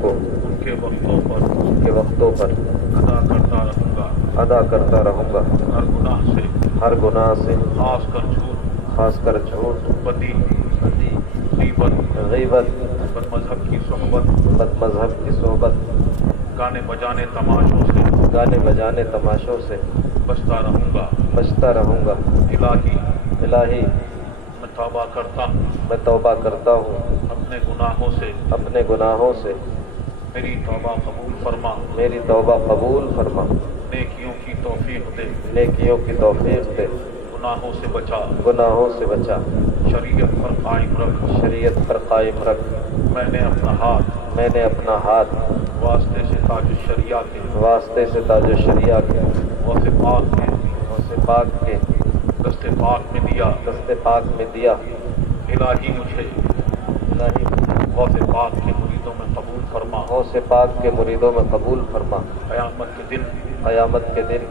کو ان کے وقتوں پر ادا کرتا رہوں گا ہر گناہ سے خاص کر جھوٹ بدی غیبت بد مذہب کی صحبت گانے بجانے تماشوں سے بچتا رہوں گا الہی میں توبہ کرتا ہوں اپنے گناہوں سے میری توبہ قبول فرما نیکیوں کی توفیق دے گناہوں سے بچا شریعت پر قائم رکھ میں نے اپنا ہاتھ واسطے سے تاج الشریعہ کے غوث پاک کے دست پاک میں دیا الہی مجھے غوث پاک کے مریدوں میں قبول فرما قیامت کے دن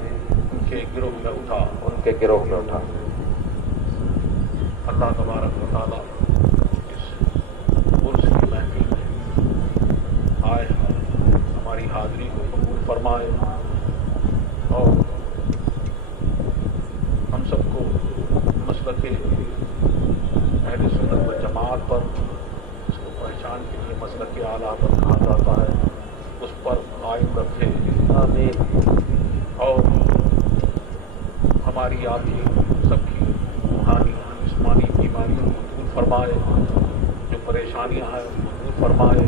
ان کے گروہ میں اٹھا اللہ تبارک و تعالیٰ اس عرس کی محفل میں آئے ہماری حاضری کو قبول فرمائے اور ہم سب کو مسلک اہل سنت و جماعت پر اس کو پہچان کے لیے مسلک اعلیٰ پر کہا جاتا ہے اس پر قائم رکھے آمین اور ہماری آپ کی سب کی روحانی جسمانی بیماریوں کو دور فرمائے جو پریشانیاں ہیں ان کو دور فرمائے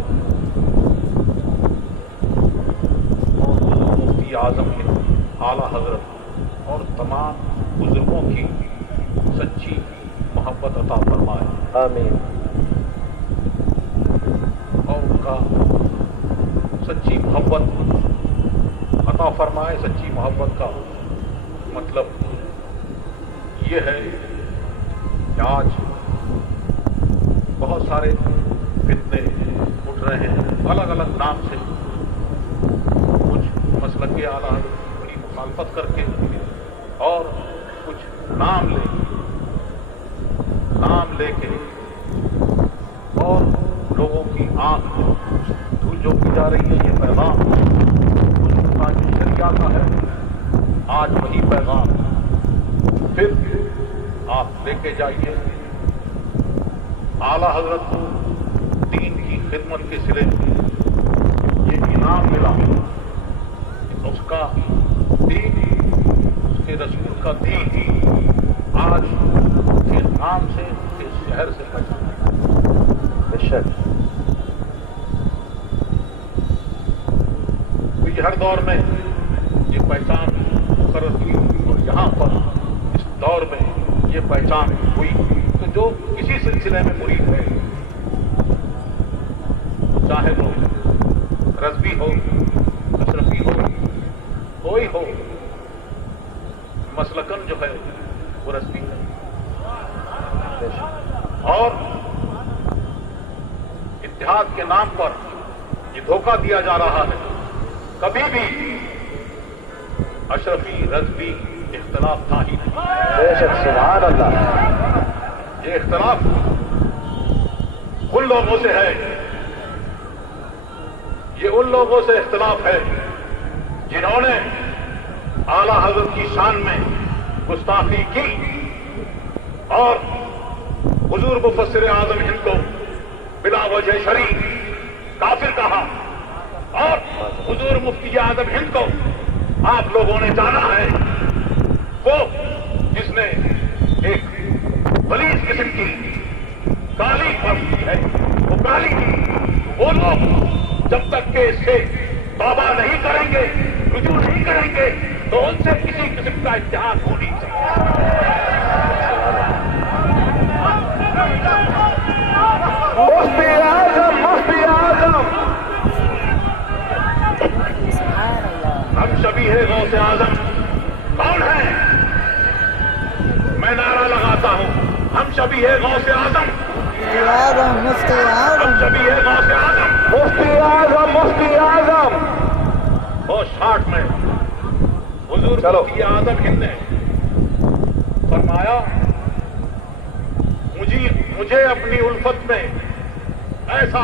اور مفتی اعظم اعلیٰ حضرت اور تمام بزرگوں کی سچی محبت عطا فرمائے آمین اور ان کا سچی محبت عطا فرمائے سچی محبت کا مطلب یہ ہے کہ آج بہت سارے فتنے اٹھ رہے ہیں الگ الگ نام سے کچھ مسلک اعلیٰ کی مخالفت کر کے اور کچھ نام لے کے اور لوگوں کی آنکھ دھول جو کی جا رہی ہے یہ پیغام تاج الشریعہ کا ہے آج وہی پیغام پھر آپ لے کے جائیے اعلیٰ حضرت کو دین کی خدمت کے سلے یہ انعام ملا اس کا دین اس کے رسول کا دین آج کے نام سے اس شہر سے بچا بے شک تو ہر دور میں یہ پہچان مقرر ہوئی اور یہاں پر اس دور میں یہ پہچان ہوئی تو جو کسی سلسلے میں مرید ہے چاہے وہ رضوی ہو اشرفی ہو کوئی ہو مسلکن جو ہے وہ رضوی ہے اور اتحاد کے نام پر یہ دھوکہ دیا جا رہا ہے کبھی بھی اشرفی رضوی اختلاف تھا ہی نہیں بے شک سبحان اللہ یہ اختلاف ان لوگوں سے ہے یہ ان لوگوں سے اختلاف ہے جنہوں نے اعلیٰ حضرت کی شان میں گستاخی کی اور حضور مفسر اعظم ہند کو بلا وجہ شرعی کافر کہا اور حضور مفتی اعظم ہند کو آپ لوگوں نے جانا ہے وہ جس نے ایک غلیظ قسم کی کالی پڑتی ہے وہ کالی وہ لوگ جب تک کہ اس سے توبہ نہیں کریں گے رجوع نہیں کریں گے تو ان سے کسی قسم کا اتحاد ہو نہیں سکتا مفتی اعظم ہم شبیہ غوث اعظم کون ہیں میں نعرہ لگاتا ہوں ہم شبیہ غوث اعظم مفتی اعظم ہم شبیہ غوث اعظم مفتی اعظم وہ 60 میں حضور مفتی اعظم ہند نے فرمایا مجھے اپنی الفت میں ایسا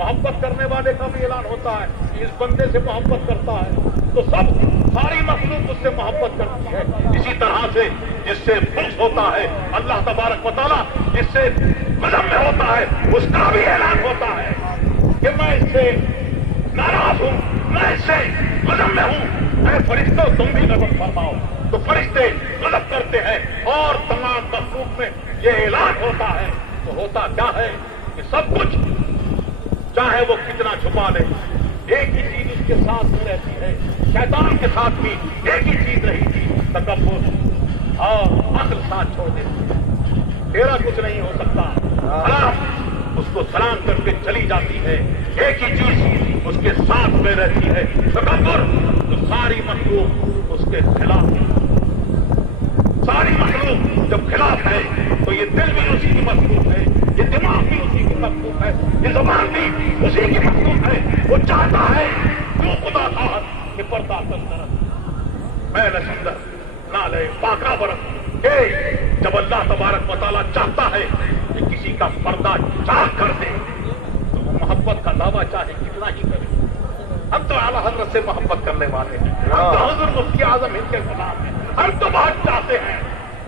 محبت کرنے والے کا بھی اعلان ہوتا ہے کہ اس بندے سے محبت کرتا ہے تو ساری مخلوق اس سے محبت کرتی ہے. اسی طرح سے جس سے بغض ہوتا ہے اللہ تبارک و تعالیٰ جس سے غضب میں ہوتا ہے اس کا بھی اعلان ہوتا ہے کہ میں اس سے ناراض ہوں, میں اس سے غضب میں ہوں. اے فرشتوں تم بھی غضب فرماؤ. تو فرشتے غضب کرتے ہیں اور تمام مخلوق میں یہ اعلان ہوتا ہے. تو ہوتا کیا ہے کہ سب کچھ چاہے وہ کتنا چھپا لے ایک ہی چیز اس کے ساتھ میں رہتی ہے. شیطان کے ساتھ بھی ایک ہی چیز رہی تھی, تکبر اور عقل ساتھ چھوڑ دیتی. تیرا کچھ نہیں ہو سکتا, سلام اس کو سلام کر کے چلی جاتی ہے. ایک ہی چیز اس کے ساتھ میں رہتی ہے, تکبر. تو ساری مخلوق اس کے خلاف ہے. ساری مخلوق جب خلاف ہے تو یہ دل بھی اسی کی مخلوق ہے, یہ دماغ بھی اسی کی مخلوق ہے, یہ زبان بھی اسی کی مخلوق ہے. وہ چاہتا ہے جو خدا تھا کہ پردہ کر میں نسندر نہ لے پاکا برت. جب اللہ تبارک و تعالیٰ چاہتا ہے کہ کسی کا پردہ چاک کر دے تو وہ محبت کا دعویٰ چاہے کتنا ہی کرے. ہم تو اعلیٰ حضرت سے محبت کرنے والے ہیں, ہم تو حضور مفتی اعظم ہند کے غلام ہیں, ہم تو بہت چاہتے ہیں,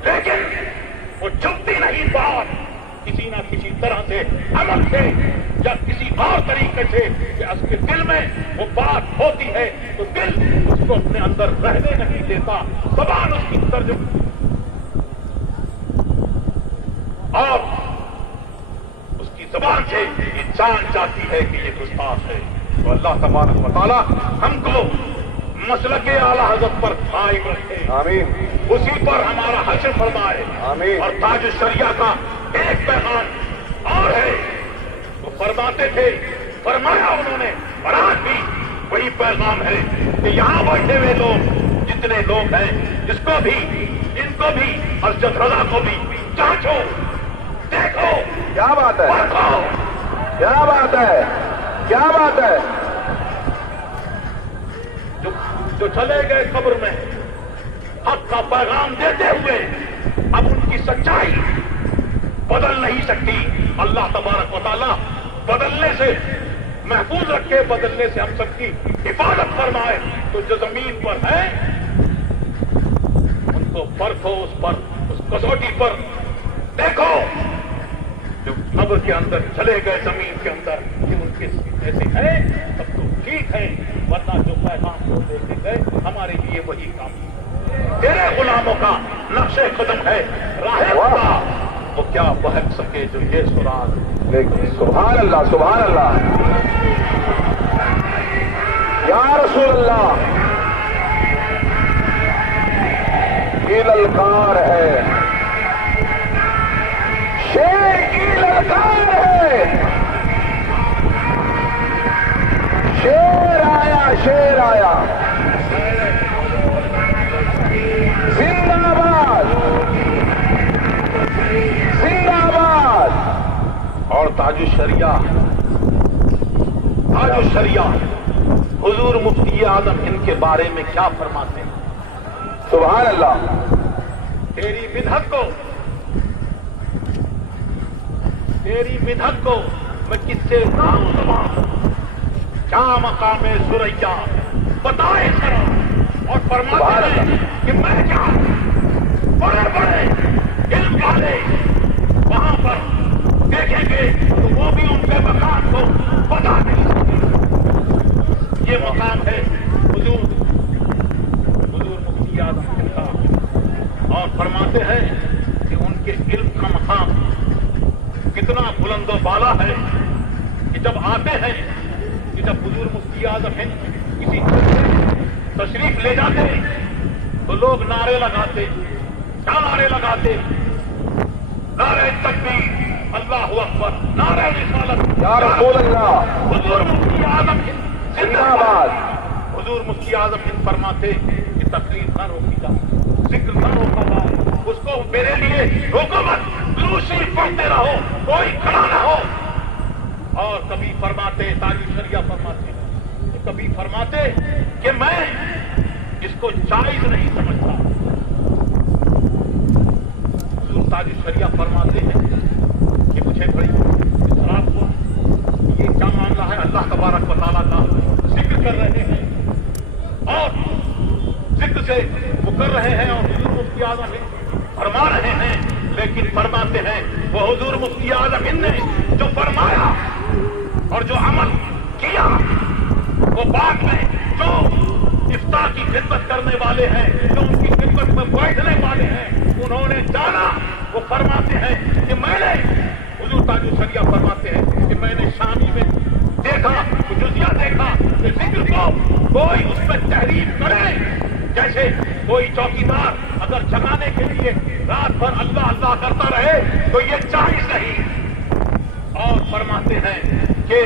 لیکن وہ چھپتی نہیں بات کسی نہ کسی طرح سے عمل سے یا کسی اور طریقے سے کہ اس کے دل میں وہ بات ہوتی ہے تو دل اس کو اپنے اندر رہنے نہیں دیتا. زبان اس کی ترجمہ اور اس کی زبان سے یہ جان جاتی ہے کہ یہ گستاخ ہے. تو اللہ تبارک و تعالیٰ ہم کو مسلک اعلیٰ حضرت پر قائم رکھے, آمین. اسی پر ہمارا حشر فرمائے. آمین. اور تاج الشریعہ کا ایک پیغام اور ہے, وہ فرماتے تھے, فرمایا انہوں نے, اور آج بھی وہی پیغام ہے کہ یہاں بیٹھے ہوئے لوگ جتنے لوگ ہیں اس کو بھی, ان کو بھی, حضرت رضا کو بھی جانچو, دیکھو. کیا بات ہے, پرکھو. کیا بات ہے, کیا بات ہے. جو چلے گئے قبر میں حق کا پیغام دیتے ہوئے اب ان کی سچائی بدل نہیں سکتی. اللہ تبارک و تعالیٰ بدلنے سے محفوظ رکھے, بدلنے سے ہم سب کی حفاظت فرمائے. تو جو زمین پر ہے ان کو پرکھو, اس پر, اس کسوٹی پر دیکھو. جو قبر کے اندر چلے گئے زمین کے اندر کہ ان کے ایسے ہیں سب تو ٹھیک ہے, ورنہ جو پیغام کو دیتے گئے ہمارے لیے وہی کام. تیرے غلاموں کا نقش قدم ہے راہ خدا, وہ کیا بہک سکے جو یہ سراغ. سبحان اللہ, سبحان اللہ, یا رسول اللہ. یہ للکار ہے, شیر کی للکار ہے. شیر آیا, شیر آیا. زندہ باد, زندہ باد. اور تاج الشریعہ, تاج الشریعہ حضور مفتی اعظم ہند کے بارے میں کیا فرماتے ہیں؟ سبحان اللہ. تیری بدعت کو, تیری بدعت کو میں کس سے نام زبان, کیا مقام سریا بتائے ذرا. اور فرماتے ہیں کہ میں کیا, بڑے بڑے علم والے وہاں پر دیکھیں گے تو وہ بھی ان کے مقام کو بتا نہیں سکتے. یہ مقام ہے حضور مفتی اعظم ہند کا. اور فرماتے ہیں کہ ان کے علم کا مقام کتنا بلند و بالا ہے کہ جب آتے ہیں, کہ جب حضور مفتی اعظم ہند کسی تشریف لے جاتے تو لوگ نعرے لگاتے. کیا نعرے لگاتے؟ نعرے تکبیر, اللہ اکبر, نعرے رسالت, یا رسول اللہ. حضور مفتی اعظم ہند زندہ باد. حضور مفتی اعظم ہند فرماتے کہ تقریر نہ روکی جائے, ذکر نہ روکا جائے, اس کو میرے لیے روکو مت, دوسری پڑھتے رہو, کوئی کھڑا نہ ہو. اور کبھی فرماتے, تاج الشریعہ فرماتے, کبھی فرماتے کہ میں اس کو جائز نہیں سمجھتا. حضور تاج الشریعہ فرماتے ہیں کہ مجھے بڑی اضطراب ہوا, کہ کیا معاملہ ہے، اللہ تبارک و تعالیٰ کا ذکر کر رہے ہیں اور ذکر سے وہ کر رہے ہیں اور حضور مفتی اعظم ہند فرما رہے ہیں، لیکن فرماتے ہیں وہ حضور مفتی اعظم ہند نے جو فرمایا اور جو عمل کیا وہ بعد میں جو افتاء کی خدمت کرنے والے ہیں، جو ان کی خدمت میں بیٹھنے والے ہیں، انہوں نے جانا. وہ فرماتے ہیں کہ میں نے حضور تاج الشریعہ فرماتے ہیں کہ میں نے شامی میں دیکھا، جزیہ دیکھا کہ ذکر کو کوئی اس میں تحریر کرے، جیسے کوئی چوکیدار اگر جگانے کے لیے رات بھر اللہ اللہ کرتا رہے تو یہ جائز نہیں. اور فرماتے ہیں کہ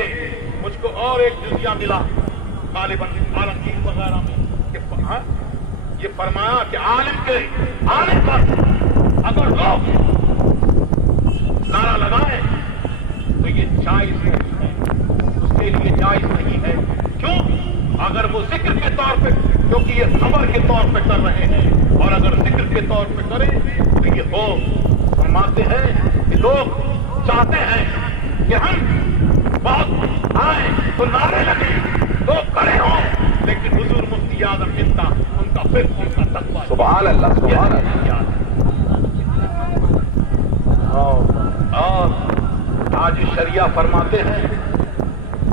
مجھ کو اور ایک جزیہ ملا غالباً عالمگیر وغیرہ میں کہ یہ فرمایا کہ عالم کے آنے پر اگر لوگ نعرہ لگائیں تو یہ جائز نہیں ہے، اس کے لیے جائز نہیں ہے. کیوں؟ اگر وہ ذکر کے طور پہ، کیونکہ یہ خبر کے طور پہ کر رہے ہیں، اور اگر ذکر کے طور پہ کریں تو یہ ہو. فرماتے ہیں کہ لوگ چاہتے ہیں کہ ہم بہت آئیں تو نعرے لگیں، لوگ کھڑے ہوں، لیکن حضور مفتی اعظم ہند کا ان کا فقہ، ان کا تقویٰ، سبحان اللہ سبحان اللہ. اور آج شریعہ فرماتے ہیں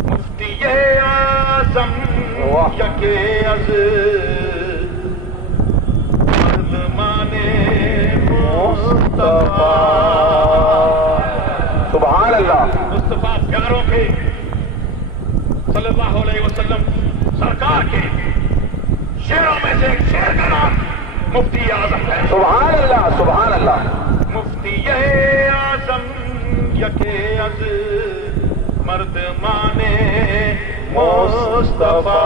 مفتی اعظم یکے از مردمان مصطفیٰ. سبحان اللہ. مصطفیٰ پیاروں کے صلی اللہ علیہ وسلم سرکار کے شعروں میں سے ایک شعر کا نام مفتی اعظم ہے. سبحان اللہ سبحان اللہ. مفتی اعظم یکے از مردمان مصطفیٰ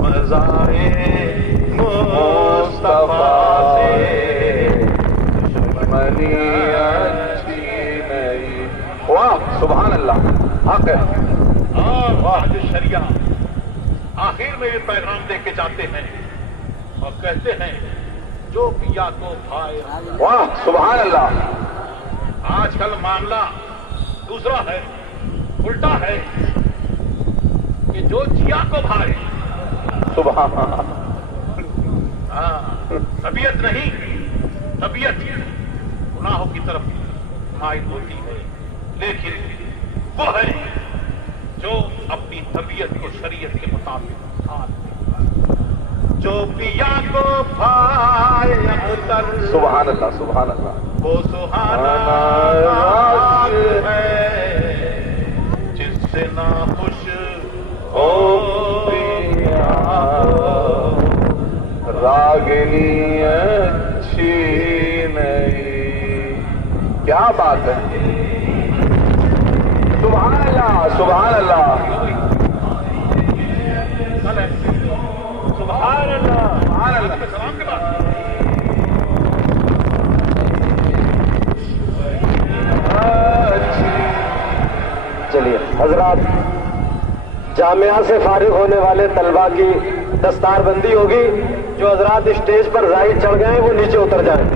مزائے مصطفیٰ سے دشمنی اچھی نہیں. واہ سبحان اللہ. حق ہے. اور آج شریعہ آخر میں یہ پیغام دے کے جاتے ہیں اور کہتے ہیں جو پیا کو بھائے. واہ سبحان اللہ. آج کل معاملہ دوسرا ہے، الٹا ہے کہ جو جیا کو بھائے. سبحان. ہاں، طبیعت نہیں، طبیعت گناہوں کی طرف مائل ہوتی ہے، لیکن وہ ہے جو اپنی طبیعت کو شریعت کے مطابق ساتھ دے. جو پیا کو بھائے اختر، سبحان اللہ سبحان اللہ. وہ سہانا راگ ہے جس سے نہ خوش ہو پیا. راگنی اچھی نہیں. کیا بات ہے. سبحان اللہ سبحان اللہ. سبحان اللہ سبحان اللہ. سلام کے بعد چلیے حضرات، جامعہ سے فارغ ہونے والے طلباء کی دستار بندی ہوگی. جو حضرات اسٹیج پر زائد چڑھ گئے ہیں وہ نیچے اتر جائیں.